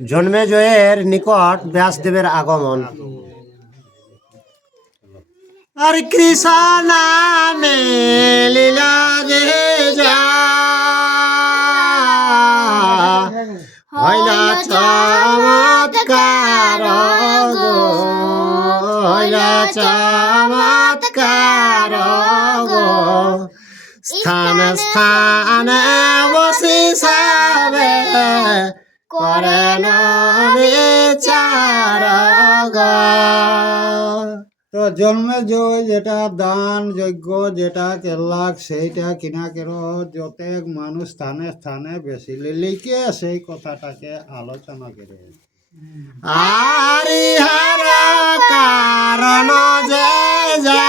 জন্মেজয়ের নিকট ব্যাসদেবের আগমন। আর কৃষ্ণ নামে লীলা যে যা হইল চমৎকার গো, হইল চমৎকার গো। স্থানে স্থানে বসি সবে করেন বিচার গো। তো জন্মেজয় যেটা দান যজ্ঞ যেটা কেলাক সেইটা কিনা কেন যতেক মানুষ স্থানে স্থানে বেশি লিলিকে সেই কথাটাকে আলোচনা করে। আর ইহার কারণ যে যা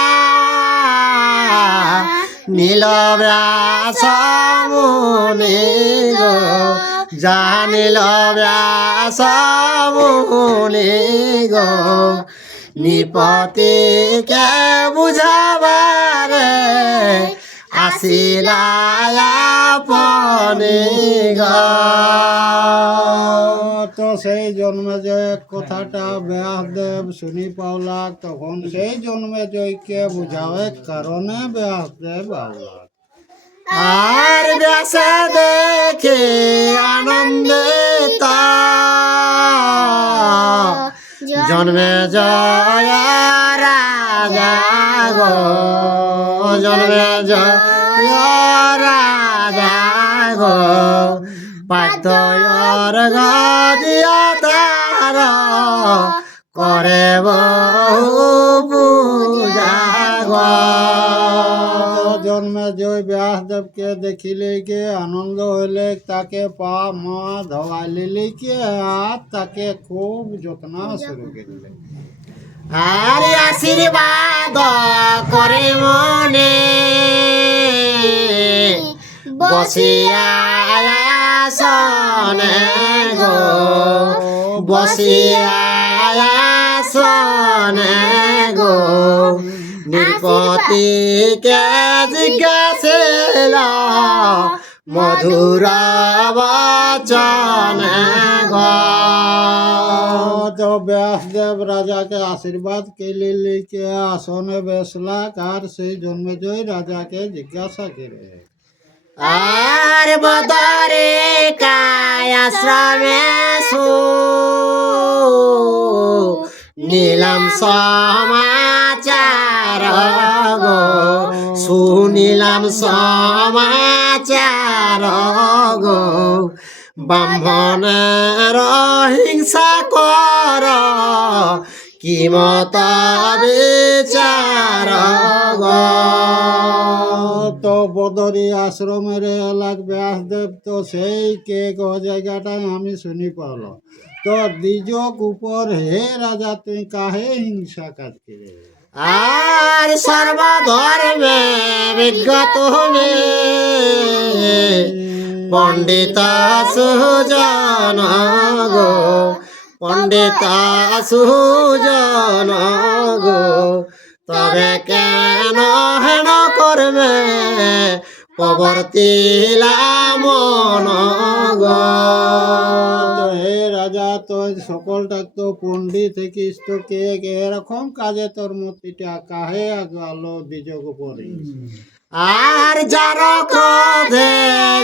নীল ব্যাস মুনি গো, যা নীল ব্যাস মুনি গো। নিপতিকে বুঝাবারে আসিলা আপনি গো। তো সেই জন্মেজয় কথাটা ব্যাসদেব শুনি পাওলাক, তখন সেই জন্মেজয়কে বুঝাবে কারণে ব্যাসদেব আওলাক। আর ব্যাসে দেখে আনন্দিত জন্মে জয় রাজা গো, জন্মে জয় রাজা গো। পাত্যর গদিয়া তার করে বহু পূজা গো। জন্মেজয় ব্যাসদেবকে দেখিলে কে আনন্দ হইলে তাকে পা মা ধোয়াইলে কে আর তাকে খুব যত্ন শুরু করলে। আর আশীর্বাদ করে মনে বসিয়া আসনে গো, বসিয়া আসনে গো। নৃপতিকে জিজ্ঞাসিল মধুর বচন গো। তো ব্যাসদেব রাজাকে আশীর্বাদ কেলে লিখে আসনে বেসলাক আর সেই জন্মেজয় রাজাকে জিজ্ঞাসা করে। আর বদরে কায় আশ্রমে নীলম সমাচার গো, সুনীলম সমাচার গো। ব্রাহ্মণের হিংসা কর কি মত বিচার গো। তো বদরি আশ্রমের এলাক ব্যাসদেব তো সেই কে জায়গাটায় আমি শুনি পাল। তো দ্বিজক উপর হে রাজা তুই কাহে হিংসা কাজ করে। আর সর্বধর্মে বিজ্ঞত হবে পণ্ডিত সুজন গো, পণ্ডিত সুজন গো। তবে কেন হেন করবে প্রবর্তিলা মন গো। তো হে রাজা তো সকলটা তো পণ্ডিত দেখিস তো কে এরকম কাজে তোর মূর্তিটা কাহে আলো দ্বিজক উপরে। আর যার ক্রোধে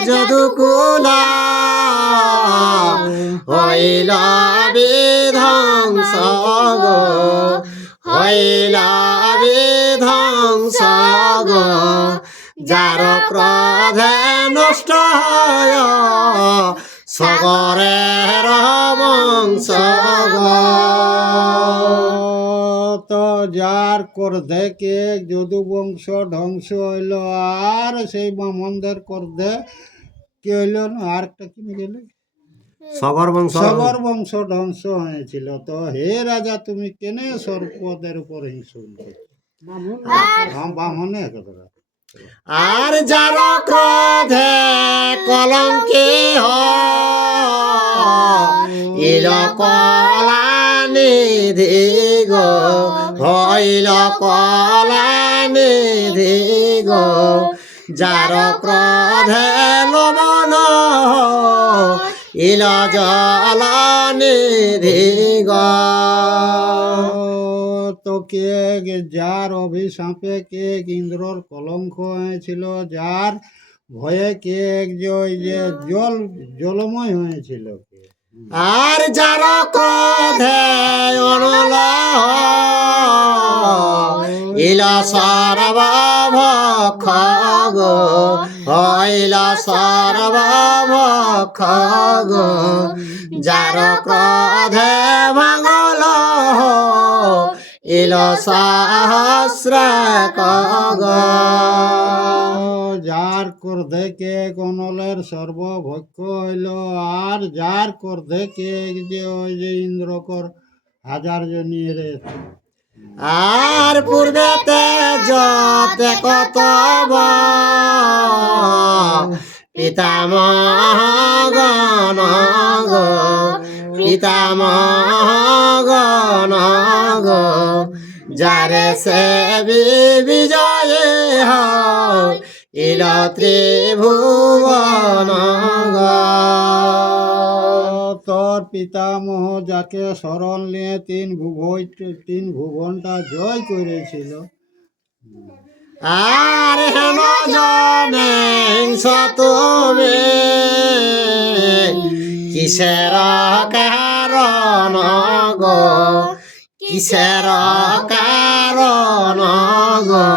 যদুকুল হইল বিধ্বংস গো, হইল বিধ্বংস গো। যার ক্রোধে নষ্ট হয় সগরের বংশ গো। তো যার ক্রোধে কে যদু বংশ ধ্বংস হইল আর সেই ব্রাহ্মণদের ক্রোধে কি হইল না আরেকটা কিনে গেলে সগর বংশ, সগর বংশ ধ্বংস হয়েছিল। তো হে রাজা তুমি কেনে সর্পদের উপর হিংসা ব্রাহ্মণে কথা। আর যার ক্রোধে কলঙ্কি হইল কলানিধি গো, হইল কলানিধি গো। যার ক্রোধে লবণ ইল জল নিধি গো। তো কে যার অভিশাপে কে ইন্দ্রর কলঙ্ক হয়েছিল, যার ভয়ে কে যে ওই যে জলময় হয়েছিল কে? আর যার ক্রোধে অনল ইল সর্বভক্ষ গো, হইল সর্বভক্ষ গো। যার ক্রোধে ভাঙল ইল সহস্র গো। যার ক্রোধে কে কনলের সর্বভক্ষ হইল, আর যার ক্রোধে কে যে ওই যে ইন্দ্রকর হাজার জনিয়ে রে। আর পূর্বেতে যতে কত পিতামহ গণ গো, পিতামহ গণ গো। যারে সে বিজয়ে হয় ইল ত্রিভুবন গো। তোর পিতামহ যাকে শরণ নিয়ে তিন ভুবনটা জয় করেছিল। আর হেন জনে হিংস তুমি কিসের কারণ গো, কিসের কারণ গো।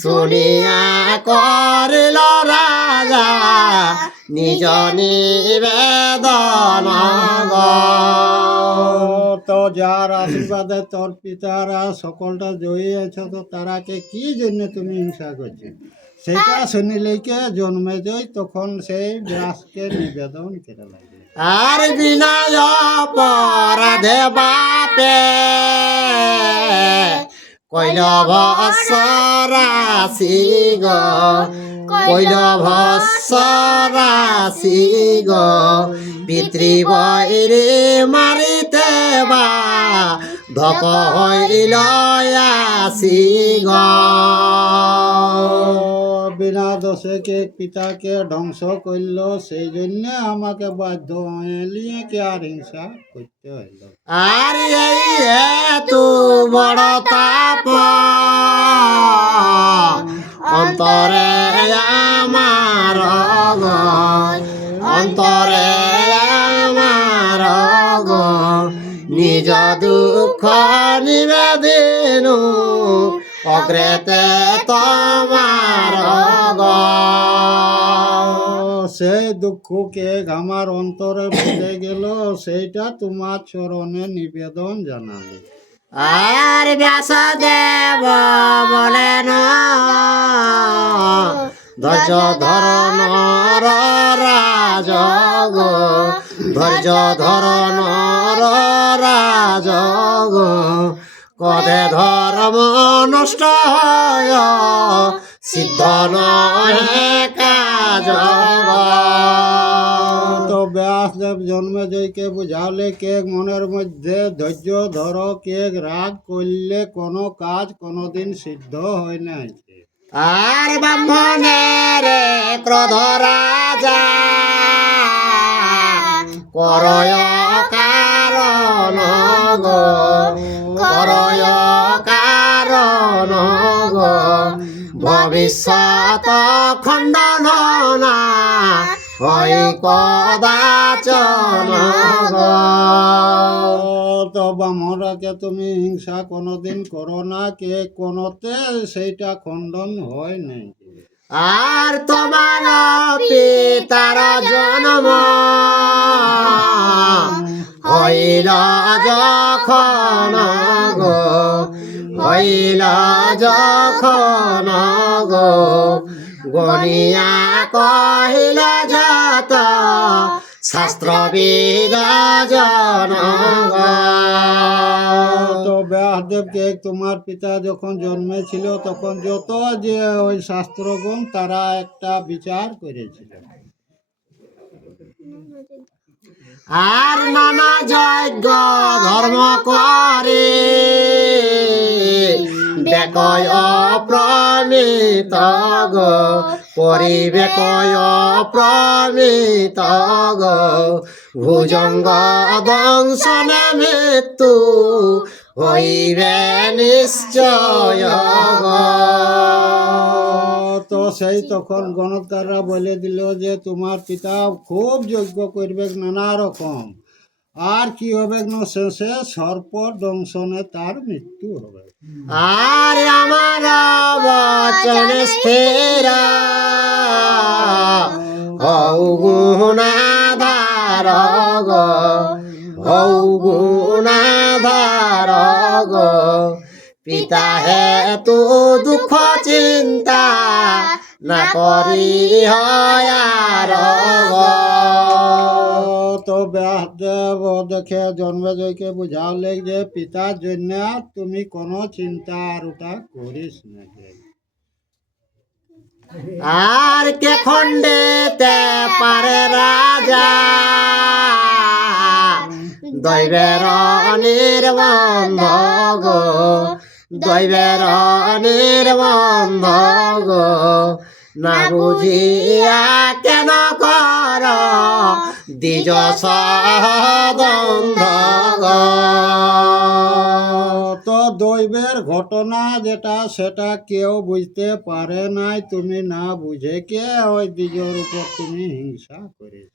শুনিয়া করিল রাজা নিজ নিবেদন গো। তো যার আশীর্বাদে তোর পিতারা সকলটা জয়ী আছে, তো তারাকে কি জন্য তুমি হিংসা করছো? সেটা শুনিলেকে জন্মে যাই, তখন সেই ব্যাসকে নিবেদন করে লাগে। আর বিনয় অপরাধে বাপে কইল ভস্বরাশি গো, কইল ভস্বরাশি গো। পিতৃবৈরে মারিতে বা ধক হইল আসি গো। বিনা দোষে কে পিতাকে ধ্বংস করল, সেই জন্য আমাকে বাধ্য হয়ে নিয়ে কে আর হিংসা করতে হইল। আর এই তু বড় তাপ অন্তরে আমার গো, অন্তরে আমার গো। নিজ দুঃখ নিবেদিন অগ্রেতে তোমার গো। সেই দুঃখকে আমার অন্তরে ভুলে গেল, সেইটা তোমার চরণে নিবেদন জানালে। আর ব্যাসদেব বলেন ধৈর্য ধরন রাজ গো, ধৈর্য ধরন রাজ গো। কদে ধর্ম নষ্ট হয় সিদ্ধ নহে কাজ গো। তো ব্যাসদেব জন্মে জয়কে বুঝালে কে মনের মধ্যে ধৈর্য ধর, কে রাগ করলে কোনো কাজ কোনোদিন সিদ্ধ হয় নাই। আর ব্রাহ্মণের ক্রোধ রাজা করয় কারণ গো, করয় কারণ গো। ভবিষ্যৎ খণ্ডন না হয় কদাচন গো। তো ব্রাহ্মণরাকে তুমি হিংসা কোনোদিন করো না, কে কোনোতে সেইটা খণ্ডন হয় নাই। আর তোমার পিতার জন্ম হইল যখন গো, হইল যখন গো। গণিয়া কহিল যত শাস্ত্রবিদ জন গো। তো ব্যাসদেবকে তোমার পিতা যখন জন্মেছিল, তখন যত যে ওই শাস্ত্রগণ তারা একটা বিচার করেছিল। আর নানা যজ্ঞ ধর্ম করে দেখয় অপ্রণীত গো, করিবে কয় প্রমিত গো ভুজঙ্গ দংশনে মৃত্যু হইবে নিশ্চয় গো। তো সেই তখন গণৎকাররা বলে দিল যে তোমার পিতা খুব যজ্ঞ করবে নানা রকম, আর কি হবে না শেষে সর্প দংশনে তার মৃত্যু হবে। আর আমার বচন স্থির হৌ গুণাধার গো হৌ গুণাধার গো পিতা হেতু দুঃখ চিন্তা না করি হয়ার গো। তো ব্যাসদেব দেখে জন্মেজয়কে বুঝালে যে পিতার জন্য তুমি কোনো চিন্তা আর ওটা করিস না। আর কে খণ্ডেতে পারে রাজা দৈবের নির্বন্ধ গো দৈবের নির্বন্ধ গো না বুঝিয়া কেন কর দ্বিজ সহদ্বন্দ্ব গো। তো দৈবের ঘটনা যেটা সেটা কেউ বুঝতে পারে নাই, তুমি না বুঝে কে ওই দ্বিজের উপর তুমি হিংসা করেছ।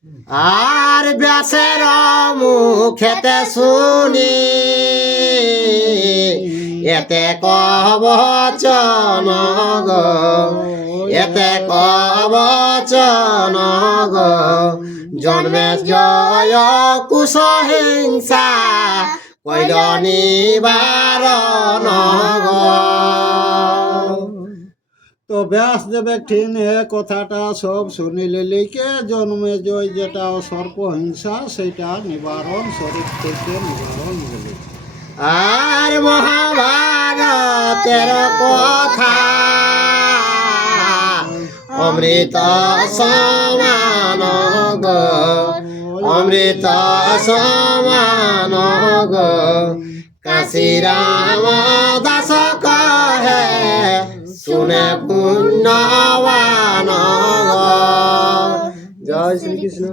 আর ব্যাসের মুখেতে শুনি এতে কবচন গো এতে কবচন গো জন্মে জয় কুশ হিংসা কইল নিবারণ গো। তো ব্যাসদেবের ঠিক এ কথাটা সব শুনিলে লিখে জন্মে জয় যেটা সর্প হিংসা সেটা নিবারণ শরীর থেকে নিবারণ বলে। আর মহাভারতের কথা অমৃত সমান গো অমৃত সমান গো কাশী রাম দাস কহে শুনে পুণ্যবান গো। জয় শ্রীকৃষ্ণ।